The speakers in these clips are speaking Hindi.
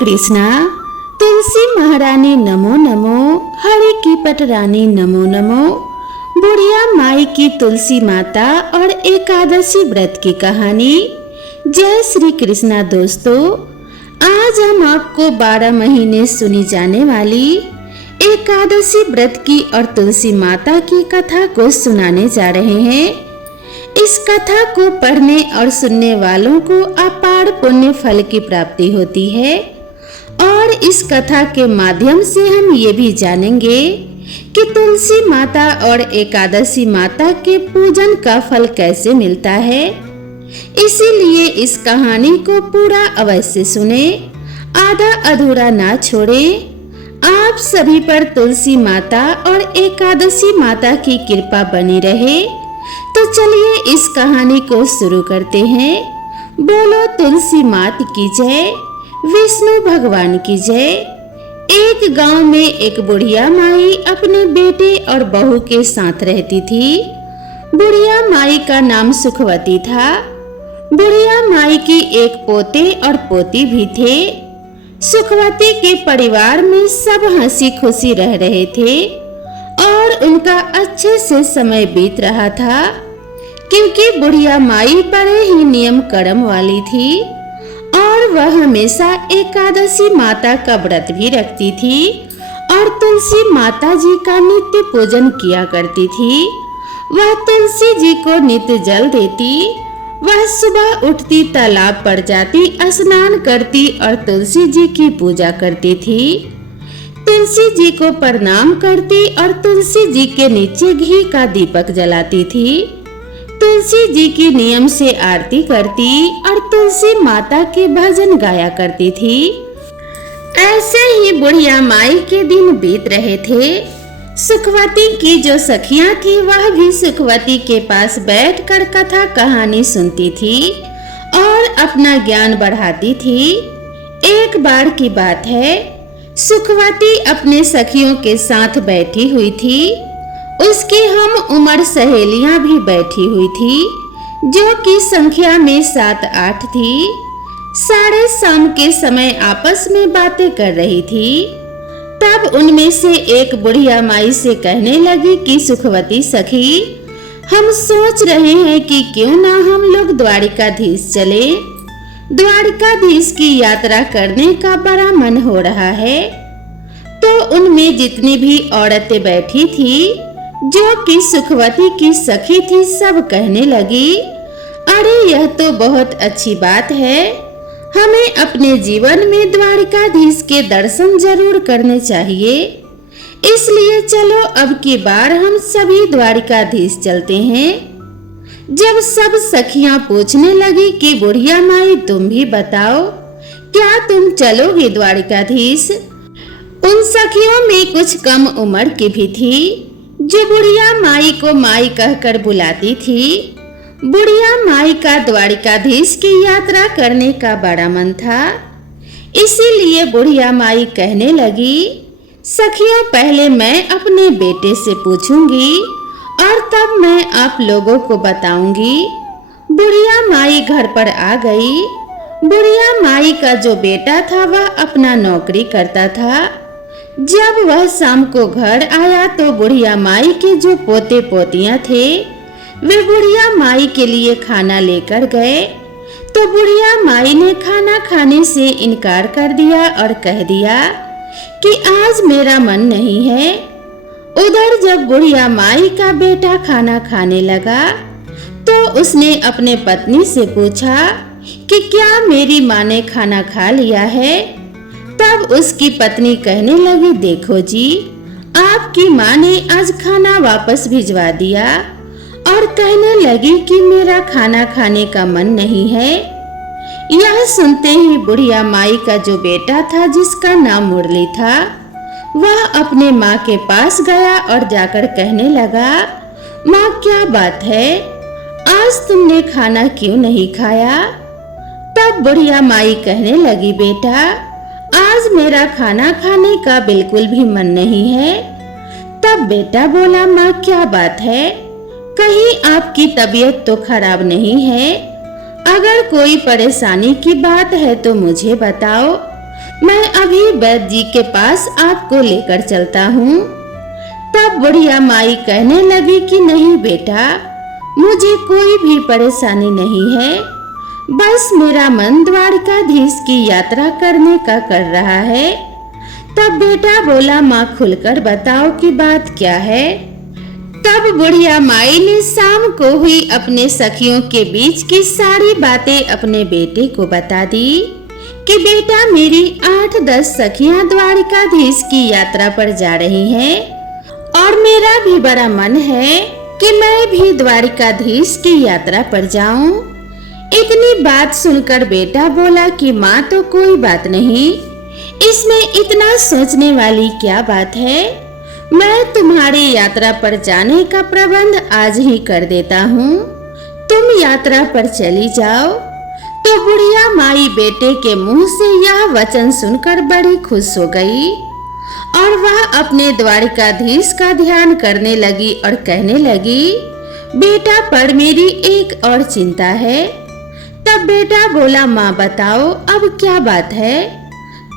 कृष्णा। तुलसी महारानी नमो नमो, हरि की पटरानी नमो नमो। बुढ़िया माई की तुलसी माता और एकादशी व्रत की कहानी। जय श्री कृष्णा दोस्तों, आज हम आपको 12 महीने सुनी जाने वाली एकादशी व्रत की और तुलसी माता की कथा को सुनाने जा रहे हैं। इस कथा को पढ़ने और सुनने वालों को अपार पुण्य फल की प्राप्ति होती है और इस कथा के माध्यम से हम ये भी जानेंगे कि तुलसी माता और एकादशी माता के पूजन का फल कैसे मिलता है। इसीलिए इस कहानी को पूरा अवश्य सुने, आधा अधूरा ना छोड़े। आप सभी पर तुलसी माता और एकादशी माता की कृपा बनी रहे। तो चलिए इस कहानी को शुरू करते हैं। बोलो तुलसी मात की जय, विष्णु भगवान की जय। एक गांव में एक बुढ़िया माई अपने बेटे और बहू के साथ रहती थी। बुढ़िया माई का नाम सुखवती था। बुढ़िया माई की एक पोते और पोती भी थे। सुखवती के परिवार में सब हंसी खुशी रह रहे थे और उनका अच्छे से समय बीत रहा था, क्योंकि बुढ़िया माई बड़े ही नियम कर्म वाली थी और वह हमेशा एकादशी माता का व्रत भी रखती थी और तुलसी माता जी का नित्य पूजन किया करती थी। वह तुलसी जी को नित्य जल देती। वह सुबह उठती, तालाब पर जाती, स्नान करती और तुलसी जी की पूजा करती थी। तुलसी जी को प्रणाम करती और तुलसी जी के नीचे घी का दीपक जलाती थी। तुलसी जी की नियम से आरती करती और तुलसी माता के भजन गाया करती थी। ऐसे ही बुढ़िया माई के दिन बीत रहे थे। सुखवती की जो सखियां थी वह भी सुखवती के पास बैठकर कथा कहानी सुनती थी और अपना ज्ञान बढ़ाती थी। एक बार की बात है, सुखवती अपने सखियों के साथ बैठी हुई थी। उसकी हम उम्र सहेलियां भी बैठी हुई थी, जो कि संख्या में 7-8 थी। साढ़े शाम के समय आपस में बातें कर रही थी। तब उनमें से एक बुढ़िया माई से कहने लगी कि सुखवती सखी, हम सोच रहे हैं कि क्यों ना हम लोग द्वारिकाधीश चले। द्वारिकाधीश की यात्रा करने का बड़ा मन हो रहा है। तो उनमें जितनी भी औरतें बैठी थी, जो कि सुखवती की सखी थी, सब कहने लगी, अरे यह तो बहुत अच्छी बात है। हमें अपने जीवन में द्वारिकाधीश के दर्शन जरूर करने चाहिए। इसलिए चलो अब की बार हम सभी द्वारिकाधीश चलते हैं। जब सब सखियां पूछने लगी कि बुढ़िया माई तुम भी बताओ, क्या तुम चलोगी द्वारिकाधीश? उन सखियों में कुछ कम उम्र की भी थी, जो बुढ़िया माई को माई कहकर बुलाती थी। बुढ़िया माई का द्वारिकाधीश की यात्रा करने का बड़ा मन था। इसीलिए बुढ़िया माई कहने लगी, सखियों पहले मैं अपने बेटे से पूछूंगी और तब मैं आप लोगों को बताऊंगी। बुढ़िया माई घर पर आ गई। बुढ़िया माई का जो बेटा था वह अपना नौकरी करता था। जब वह शाम को घर आया तो बुढ़िया माई के जो पोते पोतियां थे वे बुढ़िया माई के लिए खाना लेकर गए। तो बुढ़िया माई ने खाना खाने से इनकार कर दिया और कह दिया कि आज मेरा मन नहीं है। उधर जब बुढ़िया माई का बेटा खाना खाने लगा तो उसने अपने पत्नी से पूछा कि क्या मेरी माँ ने खाना खा लिया है? तब उसकी पत्नी कहने लगी, देखो जी, आपकी माँ ने आज खाना वापस भिजवा दिया और कहने लगी कि मेरा खाना खाने का मन नहीं है। यह सुनते ही बुढ़िया माई का जो बेटा था, जिसका नाम मुरली था, वह अपने माँ के पास गया और जाकर कहने लगा, माँ क्या बात है, आज तुमने खाना क्यों नहीं खाया? तब बुढ़िया माई कहने लगी, बेटा आज मेरा खाना खाने का बिल्कुल भी मन नहीं है। तब बेटा बोला, माँ क्या बात है, कहीं आपकी तबीयत तो खराब नहीं है? अगर कोई परेशानी की बात है तो मुझे बताओ, मैं अभी वैद्य जी के पास आपको लेकर चलता हूँ। तब बुढ़िया माई कहने लगी कि नहीं बेटा, मुझे कोई भी परेशानी नहीं है, बस मेरा मन द्वारकाधीश की यात्रा करने का कर रहा है। तब बेटा बोला, माँ खुलकर बताओ कि बात क्या है। तब बुढ़िया माई ने शाम को हुई अपने सखियों के बीच की सारी बातें अपने बेटे को बता दी कि बेटा, मेरी 8-10 सखियां द्वारकाधीश की यात्रा पर जा रही हैं और मेरा भी बड़ा मन है कि मैं भी द्वारकाधीश की यात्रा पर जाऊं। इतनी बात सुनकर बेटा बोला कि माँ तो कोई बात नहीं, इसमें इतना सोचने वाली क्या बात है, मैं तुम्हारी यात्रा पर जाने का प्रबंध आज ही कर देता हूँ, तुम यात्रा पर चली जाओ। तो बुढ़िया माई बेटे के मुंह से यह वचन सुनकर बड़ी खुश हो गई और वह अपने द्वारकाधीश का ध्यान करने लगी और कहने लगी, बेटा पर मेरी एक और चिंता है। तब बेटा बोला, माँ बताओ अब क्या बात है।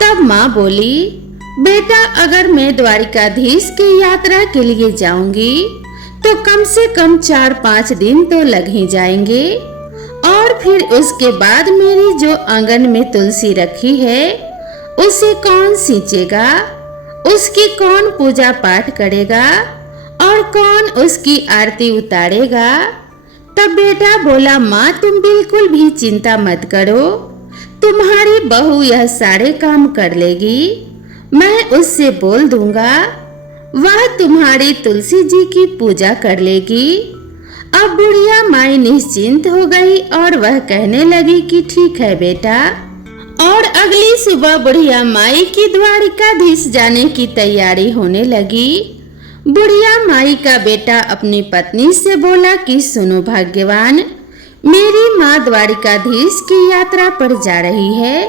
तब माँ बोली, बेटा अगर मैं द्वारकाधीश की यात्रा के लिए जाऊंगी तो कम से कम 4-5 दिन तो लग ही जाएंगे और फिर उसके बाद मेरी जो आंगन में तुलसी रखी है उसे कौन सींचेगा, उसकी कौन पूजा पाठ करेगा और कौन उसकी आरती उतारेगा। तब बेटा बोला, माँ तुम बिल्कुल भी चिंता मत करो, तुम्हारी बहू यह सारे काम कर लेगी, मैं उससे बोल दूंगा, वह तुम्हारी तुलसी जी की पूजा कर लेगी। अब बुढ़िया माई निश्चिंत हो गई और वह कहने लगी कि ठीक है बेटा। और अगली सुबह बुढ़िया माई की द्वारकाधीश जाने की तैयारी होने लगी। बुढ़िया माई का बेटा अपनी पत्नी से बोला कि सुनो भाग्यवान, मेरी माँ द्वारकाधीश की यात्रा पर जा रही है,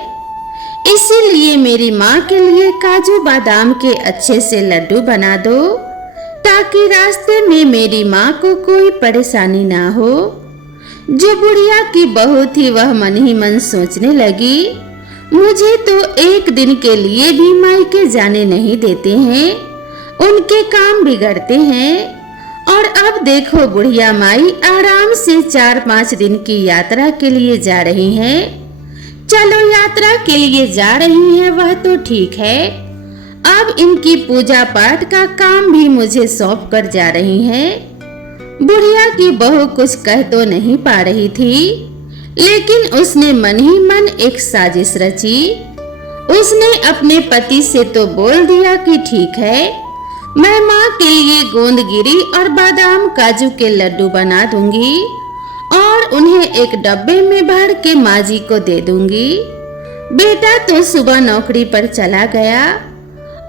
इसीलिए मेरी माँ के लिए काजू बादाम के अच्छे से लड्डू बना दो ताकि रास्ते में मेरी माँ को कोई परेशानी ना हो। जो बुढ़िया की बहू थी वह मन ही मन सोचने लगी, मुझे तो एक दिन के लिए भी मायके जाने नहीं देते हैं, उनके काम बिगड़ते हैं। और अब देखो बुढ़िया माई आराम से 4-5 दिन की यात्रा के लिए जा रही हैं। चलो यात्रा के लिए जा रही हैं वह तो ठीक है, अब इनकी पूजा पाठ का काम भी मुझे सौंप कर जा रही हैं। बुढ़िया की बहू कुछ कह तो नहीं पा रही थी, लेकिन उसने मन ही मन एक साजिश रची। उसने अपने पति से तो बोल दिया कि ठीक है, मैं माँ के लिए गोंदगिरी और बादाम काजू के लड्डू बना दूंगी और उन्हें एक डब्बे में भर के माँ जी को दे दूंगी। बेटा तो सुबह नौकरी पर चला गया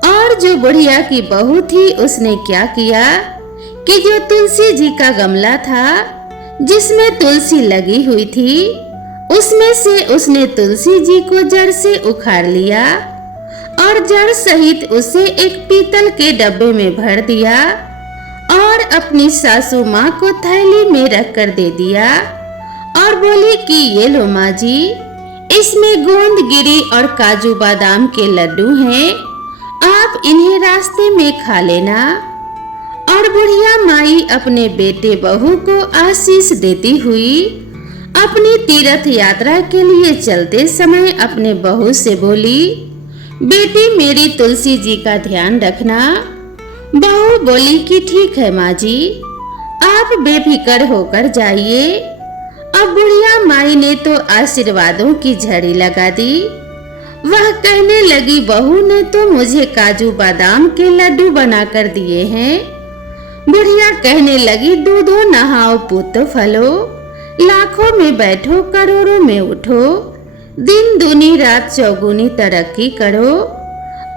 और जो बुढ़िया की बहू थी उसने क्या किया कि जो तुलसी जी का गमला था जिसमें तुलसी लगी हुई थी, उसमें से उसने तुलसी जी को जड़ से उखाड़ लिया और जड़ सहित उसे एक पीतल के डब्बे में भर दिया और अपनी सासू माँ को थैली में रखकर दे दिया और बोली कि ये लो माँ जी, इसमें गोंदगिरी और काजू बादाम के लड्डू हैं, आप इन्हें रास्ते में खा लेना। और बुढ़िया माई अपने बेटे बहू को आशीष देती हुई अपनी तीर्थ यात्रा के लिए चलते समय अपने बहू से बोली, बेटी मेरी तुलसी जी का ध्यान रखना। बहू बोली कि ठीक है माँ जी, आप बेफिक्र होकर जाइए। अब बुढ़िया माई ने तो आशीर्वादों की झड़ी लगा दी। वह कहने लगी, बहू ने तो मुझे काजू बादाम के लड्डू बनाकर दिए हैं। बुढ़िया कहने लगी, दूधो नहाओ पुत्र फलो, लाखों में बैठो करोड़ों में उठो, दिन दूनी रात चौगुनी तरक्की करो।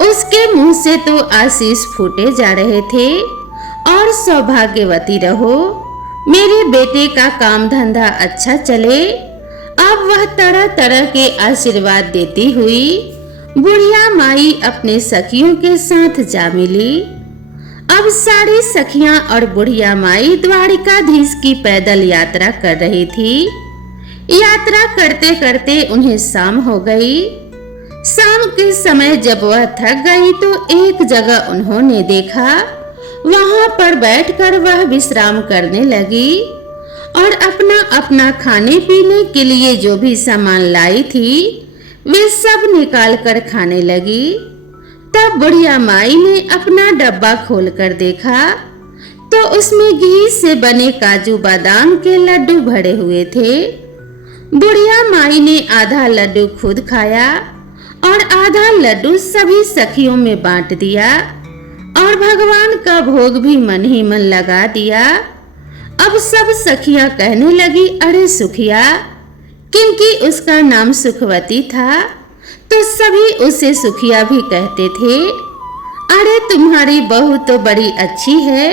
उसके मुंह से तो आशीष फूटे जा रहे थे और सौभाग्यवती रहो, मेरे बेटे का काम धंधा अच्छा चले। अब वह तरह तरह के आशीर्वाद देती हुई बुढ़िया माई अपने सखियों के साथ जा मिली। अब सारी सखियां और बुढ़िया माई द्वारकाधीश की पैदल यात्रा कर रही थी। यात्रा करते करते उन्हें शाम हो गई। शाम के समय जब वह थक गई तो एक जगह उन्होंने देखा, वहां पर बैठकर वह विश्राम करने लगी और अपना अपना खाने पीने के लिए जो भी सामान लाई थी वे सब निकाल कर खाने लगी। तब बुढ़िया माई ने अपना डब्बा खोलकर देखा तो उसमें घी से बने काजू बादाम के लड्डू भरे हुए थे। बुढ़िया माई ने आधा लड्डू खुद खाया और आधा लड्डू सभी सखियों में बांट दिया और भगवान का भोग भी मन ही मन लगा दिया। अब सब सखियां कहने लगी, अरे सुखिया, क्योंकि उसका नाम सुखवती था तो सभी उसे सुखिया भी कहते थे। अरे तुम्हारी बहू तो बड़ी अच्छी है,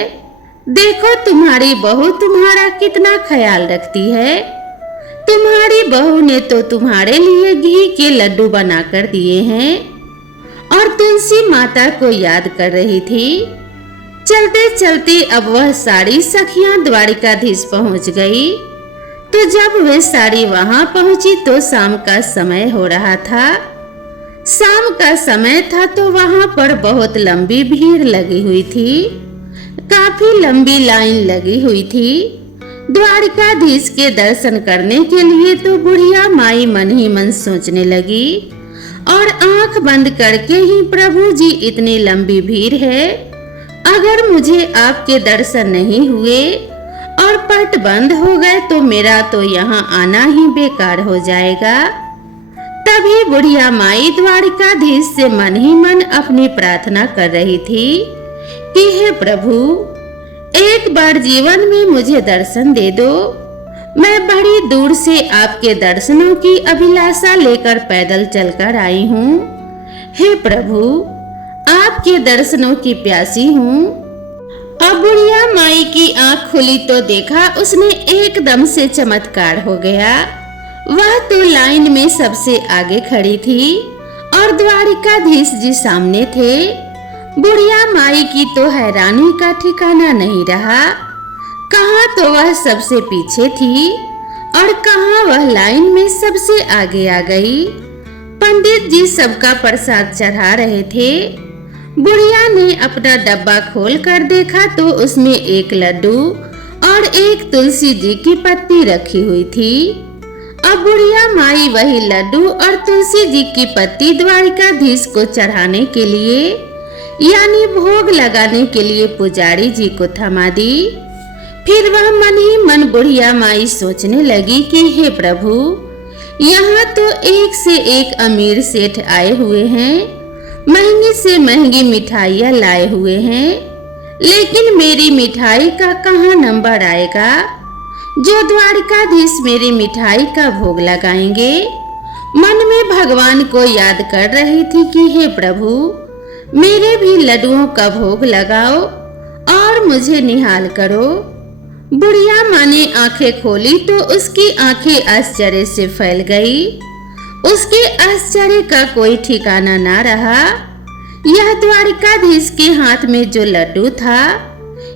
देखो तुम्हारी बहू तुम्हारा कितना ख्याल रखती है। तुम्हारी बहू ने तो तुम्हारे लिए घी के लड्डू बनाकर दिए हैं। और तुलसी माता को याद कर रही थी। चलते चलते अब वह सारी सखियां द्वारिकाधीश पहुंच गई। तो जब वे सारी वहां पहुंची तो शाम का समय हो रहा था। शाम का समय था तो वहां पर बहुत लंबी भीड़ लगी हुई थी, काफी लंबी लाइन लगी हुई थी द्वारिकाधीश के दर्शन करने के लिए। तो बुढ़िया माई मन ही मन सोचने लगी और आंख बंद करके ही, प्रभु जी इतनी लंबी भीड़ है, अगर मुझे आपके दर्शन नहीं हुए और पट बंद हो गए तो मेरा तो यहाँ आना ही बेकार हो जाएगा। तभी बुढ़िया माई द्वारिकाधीश से मन ही मन अपनी प्रार्थना कर रही थी कि हे प्रभु, एक बार जीवन में मुझे दर्शन दे दो। मैं बड़ी दूर से आपके दर्शनों की अभिलाषा लेकर पैदल चलकर आई हूँ। हे प्रभु, आपके दर्शनों की प्यासी हूँ। अब बुढ़िया माई की आंख खुली तो देखा उसने एकदम से चमत्कार हो गया। वह तो लाइन में सबसे आगे खड़ी थी और द्वारिकाधीश जी सामने थे। बुढ़िया माई की तो हैरानी का ठिकाना नहीं रहा। कहाँ तो वह सबसे पीछे थी और कहाँ वह लाइन में सबसे आगे आ गई। पंडित जी सबका प्रसाद चढ़ा रहे थे। बुढ़िया ने अपना डब्बा खोल कर देखा तो उसमें एक लड्डू और एक तुलसी जी की पत्ती रखी हुई थी। अब बुढ़िया माई वही लड्डू और तुलसी जी की पत्ती द्वारिकाधीश को चढ़ाने के लिए यानी भोग लगाने के लिए पुजारी जी को थमा दी। फिर वह मन ही मन बुढ़िया माई सोचने लगी कि हे प्रभु, यहाँ तो एक से एक अमीर सेठ आए हुए हैं, महंगी से महंगी मिठाइयाँ लाए हुए हैं, लेकिन मेरी मिठाई का कहाँ नंबर आएगा जो द्वारिकाधीश मेरी मिठाई का भोग लगाएंगे। मन में भगवान को याद कर रही थी कि हे प्रभु, मेरे भी लड्डुओं का भोग लगाओ और मुझे निहाल करो। बुढ़िया माँ ने आंखें खोली तो उसकी आंखें आश्चर्य से फैल गई। उसके आश्चर्य का कोई ठिकाना ना रहा। यह द्वारिकाधीश के हाथ में जो लड्डू था,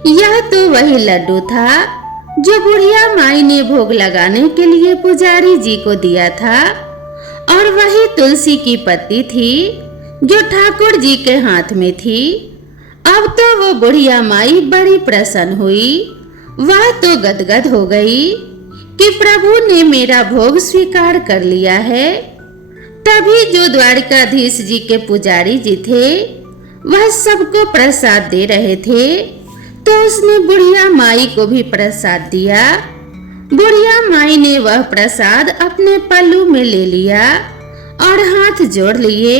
यह तो वही लड्डू था जो बुढ़िया माई ने भोग लगाने के लिए पुजारी जी को दिया था, और वही तुलसी की पत्ती थी जो ठाकुर जी के हाथ में थी। अब तो वो बुढ़िया माई बड़ी प्रसन्न हुई। वह तो गदगद हो गई कि प्रभु ने मेरा भोग स्वीकार कर लिया है। तभी जो द्वारिकाधीश जी के पुजारी जी थे वह सबको प्रसाद दे रहे थे, तो उसने बुढ़िया माई को भी प्रसाद दिया। बुढ़िया माई ने वह प्रसाद अपने पल्लू में ले लिया और हाथ जोड़ लिए।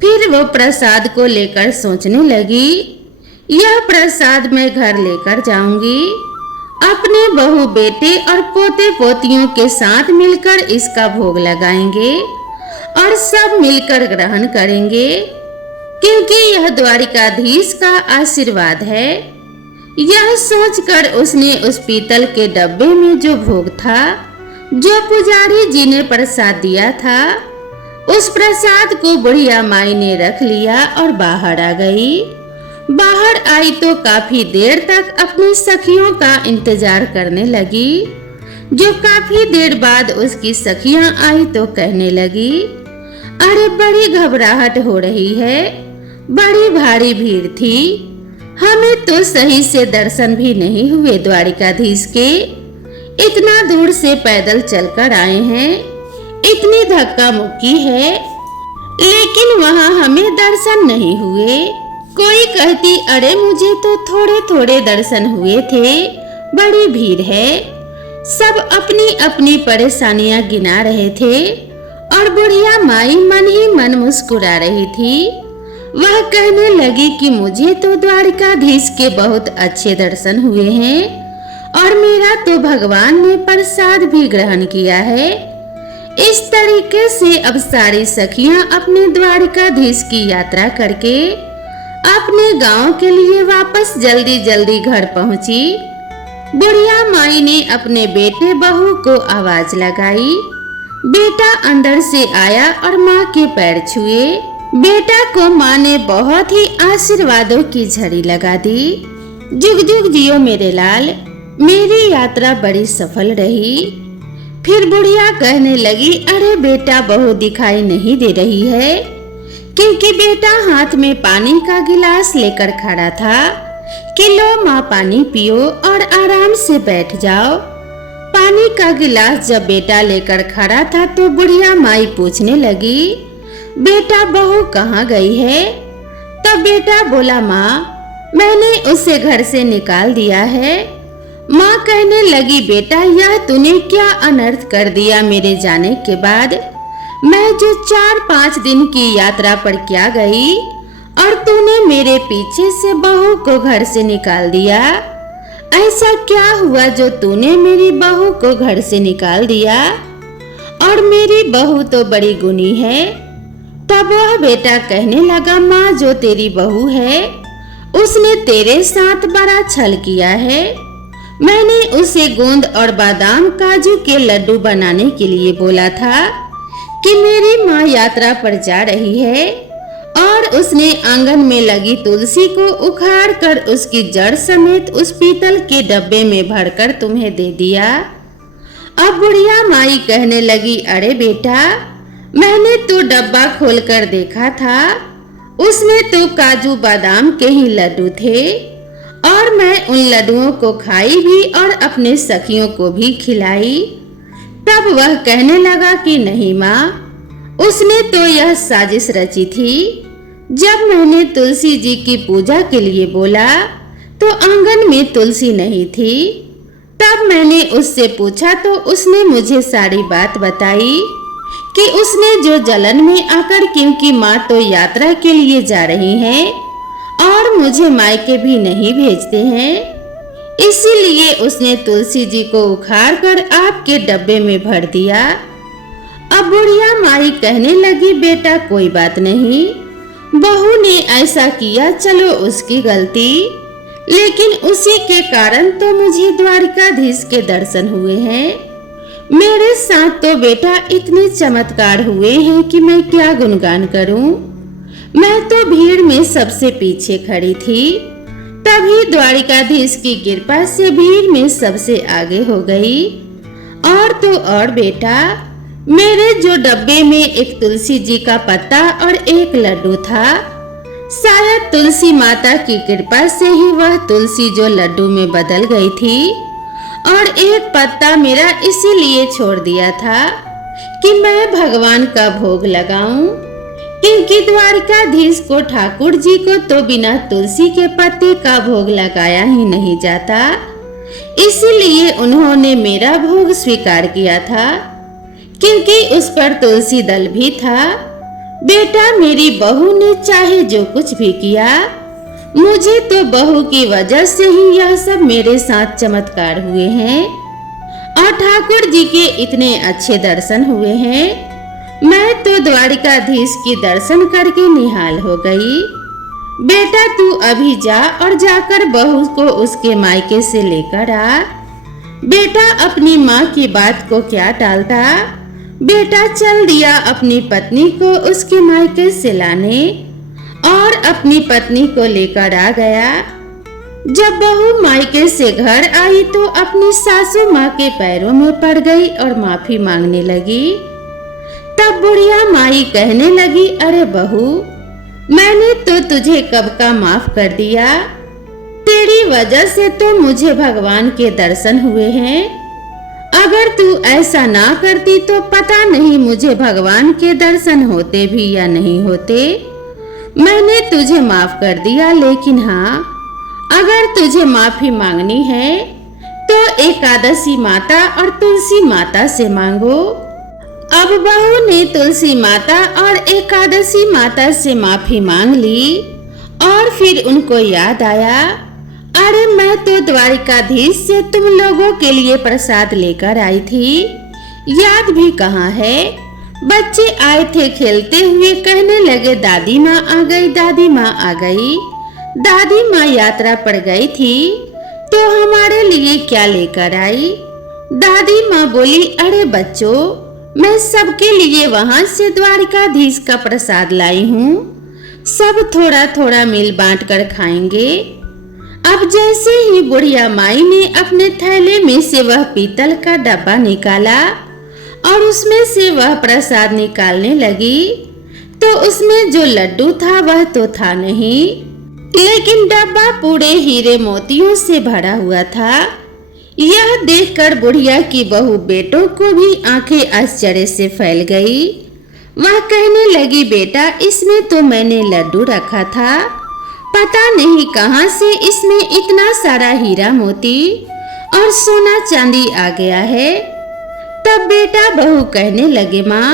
फिर वो प्रसाद को लेकर सोचने लगी, यह प्रसाद मैं घर लेकर जाऊंगी, अपने बहू बेटे और पोते पोतियों के साथ मिलकर इसका भोग लगाएंगे और सब मिलकर ग्रहण करेंगे, क्योंकि यह द्वारिकाधीश का आशीर्वाद है। यह सोचकर उसने उस पीतल के डब्बे में जो भोग था, जो पुजारी जी ने प्रसाद दिया था, उस प्रसाद को बुढ़िया माई ने रख लिया और बाहर आ गई। बाहर आई तो काफी देर तक अपनी सखियों का इंतजार करने लगी। जो काफी देर बाद उसकी सखियां आई तो कहने लगी, अरे बड़ी घबराहट हो रही है, बड़ी भारी भीड़ थी। हमें तो सही से दर्शन भी नहीं हुए द्वारिकाधीश के। इतना दूर से पैदल चलकर आए हैं, इतनी धक्का मुक्की है, लेकिन वहाँ हमें दर्शन नहीं हुए। कोई कहती अरे मुझे तो थोड़े थोड़े दर्शन हुए थे, बड़ी भीड़ है। सब अपनी अपनी परेशानियां गिना रहे थे और बुढ़िया माई मन ही मन मुस्कुरा रही थी। वह कहने लगी कि मुझे तो द्वारिकाधीश के बहुत अच्छे दर्शन हुए हैं और मेरा तो भगवान ने प्रसाद भी ग्रहण किया है। इस तरीके से अब सारी सखियां अपने द्वारिकाधीश की यात्रा करके अपने गांव के लिए वापस जल्दी जल्दी घर पहुंची। बुढ़िया माई ने अपने बेटे बहू को आवाज लगाई। बेटा अंदर से आया और माँ के पैर छुए। बेटा को माँ ने बहुत ही आशीर्वादों की झड़ी लगा दी। जुग जुग जियो मेरे लाल, मेरी यात्रा बड़ी सफल रही। फिर बुढ़िया कहने लगी अरे बेटा बहू दिखाई नहीं दे रही है, क्योंकि बेटा हाथ में पानी का गिलास लेकर खड़ा था कि लो माँ पानी पियो और आराम से बैठ जाओ। पानी का गिलास जब बेटा लेकर खड़ा था तो बुढ़िया माई पूछने लगी बेटा बहू कहाँ गई है? तब बेटा बोला माँ मैंने उसे घर से निकाल दिया है। माँ कहने लगी बेटा यह तूने क्या अनर्थ कर दिया मेरे जाने के बाद। मैं जो 4-5 दिन की यात्रा पर क्या गई और तूने मेरे पीछे से बहू को घर से निकाल दिया। ऐसा क्या हुआ जो तूने मेरी बहू को घर से निकाल दिया? और मेरी बहू तो बड़ी गुणी है। तब वह बेटा कहने लगा माँ जो तेरी बहू है उसने तेरे साथ बड़ा छल किया है। मैंने उसे गोंद और बादाम काजू के लड्डू बनाने के लिए बोला था कि मेरी माँ यात्रा पर जा रही है और उसने आंगन में लगी तुलसी को उखाड़ कर उसकी जड़ समेत उस पीतल के डब्बे में भरकर तुम्हें दे दिया। अब बुढ़िया माई कहने लगी अरे बेटा मैंने तो डब्बा खोलकर देखा था, उसमें तो काजू बादाम के ही लड्डू थे और मैं उन लड्डुओं को खाई भी और अपने सखियों को भी खिलाई। तब वह कहने लगा कि नहीं माँ, उसने तो यह साजिश रची थी। जब मैंने तुलसी जी की पूजा के लिए बोला तो आंगन में तुलसी नहीं थी। तब मैंने उससे पूछा तो उसने मुझे सारी बात बताई कि उसने जो जलन में आकर, क्योंकि माँ तो यात्रा के लिए जा रही हैं और मुझे मायके भी नहीं भेजते हैं, इसीलिए उसने तुलसी जी को उखाड़ कर आपके डब्बे में भर दिया। अब बुढ़िया माई कहने लगी बेटा कोई बात नहीं, बहू ने ऐसा किया चलो उसकी गलती, लेकिन उसी के कारण तो मुझे द्वारिकाधीश के दर्शन हुए हैं। मेरे साथ तो बेटा इतने चमत्कार हुए हैं कि मैं क्या गुणगान करूं। मैं तो भीड़ में सबसे पीछे खड़ी थी, तभी द्वारिकाधीश की कृपा से भीड़ में सबसे आगे हो गई। और तो और बेटा मेरे जो डब्बे में एक तुलसी जी का पत्ता और एक लड्डू था, शायद तुलसी माता की कृपा से ही वह तुलसी जो लड्डू में बदल गई थी और एक पत्ता मेरा इसीलिए छोड़ दिया था कि मैं भगवान का भोग लगाऊं, क्योंकि द्वारिकाधीश को ठाकुर जी को तो बिना तुलसी के पत्ते का भोग लगाया ही नहीं जाता, इसीलिए उन्होंने मेरा भोग स्वीकार किया था, क्योंकि उस पर तुलसी दल भी था। बेटा मेरी बहू ने चाहे जो कुछ भी किया, मुझे तो बहू की वजह से ही यह सब मेरे साथ चमत्कार हुए हैं और ठाकुर जी के इतने अच्छे दर्शन हुए हैं। मैं तो द्वारिकाधीश की दर्शन करके निहाल हो गई। बेटा तू अभी जा और जाकर बहू को उसके मायके से लेकर आ। बेटा अपनी माँ की बात को क्या टालता, बेटा चल दिया अपनी पत्नी को उसके मायके से लाने और अपनी पत्नी को लेकर आ गया। जब बहू मायके से घर आई तो अपनी सासू माँ के पैरों में पड़ गई और माफी मांगने लगी। तब बुढ़िया माई कहने लगी, अरे बहू, मैंने तो तुझे कब का माफ कर दिया। तेरी वजह से तो मुझे भगवान के दर्शन हुए हैं। अगर तू ऐसा ना करती तो पता नहीं मुझे भगवान के दर्शन होते भी या नहीं होते। मैंने तुझे माफ कर दिया, लेकिन हाँ, अगर तुझे माफी मांगनी है तो एकादशी माता और तुलसी माता से मांगो। अब बहू ने तुलसी माता और एकादशी माता से माफी मांग ली और फिर उनको याद आया, अरे मैं तो द्वारिकाधीश से तुम लोगों के लिए प्रसाद लेकर आई थी, याद भी कहाँ है। बच्चे आए थे खेलते हुए, कहने लगे दादी माँ आ गई, दादी माँ आ गई। दादी माँ यात्रा पर गई थी तो हमारे लिए क्या लेकर आई। दादी माँ बोली, अरे बच्चों, मैं सबके लिए वहां से द्वारिकाधीश का प्रसाद लाई हूँ, सब थोड़ा थोड़ा मिल बांट कर खाएंगे। अब जैसे ही बुढ़िया माई ने अपने थैले में से वह पीतल का डब्बा निकाला और उसमें से वह प्रसाद निकालने लगी तो उसमें जो लड्डू था वह तो था नहीं, लेकिन डब्बा पूरे हीरे मोतियों से भरा हुआ था। यह देखकर बुढ़िया की बहू बेटों को भी आंखें आश्चर्य से फैल गई। वह कहने लगी, बेटा, इसमें तो मैंने लड्डू रखा था, पता नहीं कहां से इसमें इतना सारा हीरा मोती और सोना चांदी आ गया है। तब बेटा बहू कहने लगे, माँ,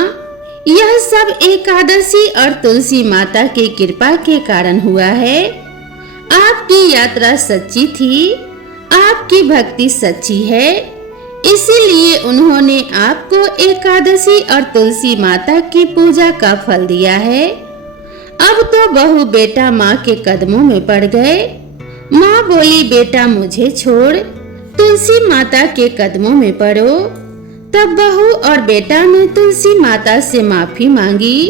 यह सब एकादशी और तुलसी माता की कृपा के कारण हुआ है। आपकी यात्रा सच्ची थी, आपकी भक्ति सच्ची है, इसीलिए उन्होंने आपको एकादशी और तुलसी माता की पूजा का फल दिया है। अब तो बहू बेटा माँ के कदमों में पड़ गए। माँ बोली, बेटा मुझे छोड़, तुलसी माता के कदमों में पड़ो। तब बहू और बेटा ने तुलसी माता से माफी मांगी,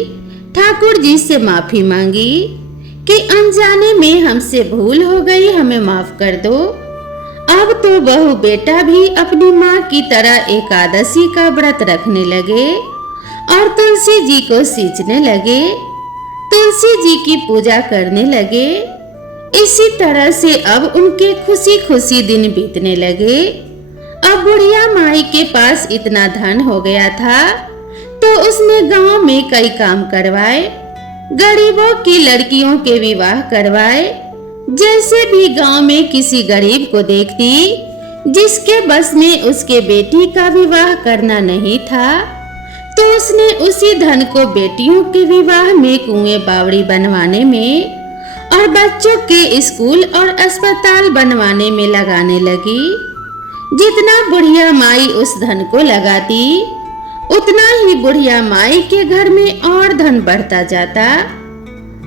ठाकुर जी से माफी मांगी कि अनजाने में हमसे भूल हो गई, हमें माफ कर दो। अब तो बहू बेटा भी अपनी माँ की तरह एकादशी का व्रत रखने लगे और तुलसी जी को सींचने लगे, तुलसी जी की पूजा करने लगे। इसी तरह से अब उनके खुशी खुशी दिन बीतने लगे। अब बुढ़िया माई के पास इतना धन हो गया था तो उसने गांव में कई काम करवाए, गरीबों की लड़कियों के विवाह करवाए। जैसे भी गांव में किसी गरीब को देखती जिसके बस में उसके बेटी का विवाह करना नहीं था तो उसने उसी धन को बेटियों के विवाह में कुएं बावड़ी बनवाने में और बच्चों के स्कूल और अस्पताल बनवाने में लगाने लगी। जितना बुढ़िया माई उस धन को लगाती उतना ही बुढ़िया माई के घर में और धन बढ़ता जाता।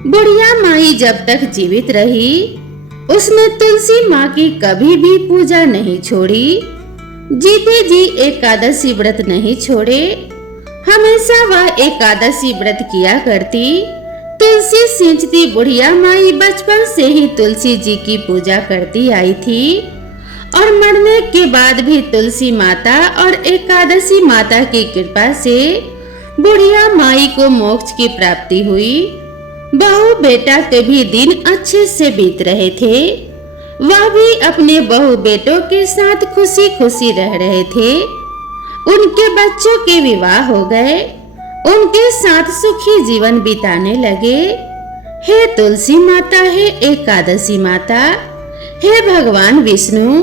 बुढ़िया माई जब तक जीवित रही उसने तुलसी माँ की कभी भी पूजा नहीं छोड़ी, जीते जी एकादशी व्रत नहीं छोड़े। हमेशा वह एकादशी व्रत किया करती। तुलसी सींचती बुढ़िया माई बचपन से ही तुलसी जी की पूजा करती आई थी और मरने के बाद भी तुलसी माता और एकादशी माता की कृपा से बुढ़िया माई को मोक्ष की प्राप्ति हुई। बहू बेटा के भी दिन अच्छे से बीत रहे थे, वह भी अपने बहू बेटों के साथ खुशी खुशी रह रहे थे। उनके बच्चों के विवाह हो गए, उनके साथ सुखी जीवन बिताने लगे। हे तुलसी माता, हे एकादशी माता, हे भगवान विष्णु,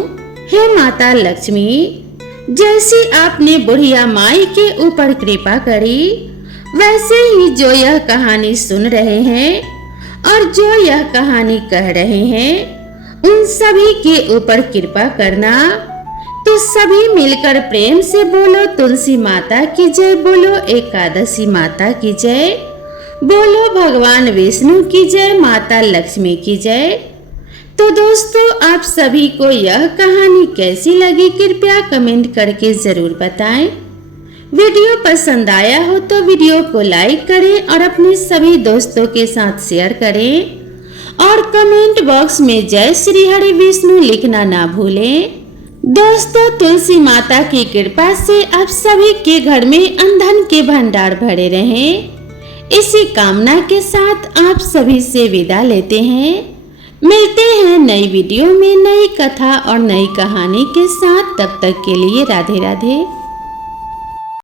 हे माता लक्ष्मी, जैसी आपने बुढ़िया माई के ऊपर कृपा करी वैसे ही जो यह कहानी सुन रहे हैं और जो यह कहानी कह रहे हैं उन सभी के ऊपर कृपा करना। तो सभी मिलकर प्रेम से बोलो तुलसी माता की जय, बोलो एकादशी माता की जय, बोलो भगवान विष्णु की जय, माता लक्ष्मी की जय। तो दोस्तों, आप सभी को यह कहानी कैसी लगी कृपया कमेंट करके जरूर बताएं। वीडियो पसंद आया हो तो वीडियो को लाइक करें और अपने सभी दोस्तों के साथ शेयर करें और कमेंट बॉक्स में जय श्री हरि विष्णु लिखना ना भूलें। दोस्तों, तुलसी माता की कृपा से आप सभी के घर में अन्न के भंडार भरे रहें। इसी कामना के साथ आप सभी से विदा लेते हैं। मिलते हैं नई वीडियो में नई कथा और नई कहानी के साथ। तब तक के लिए राधे राधे।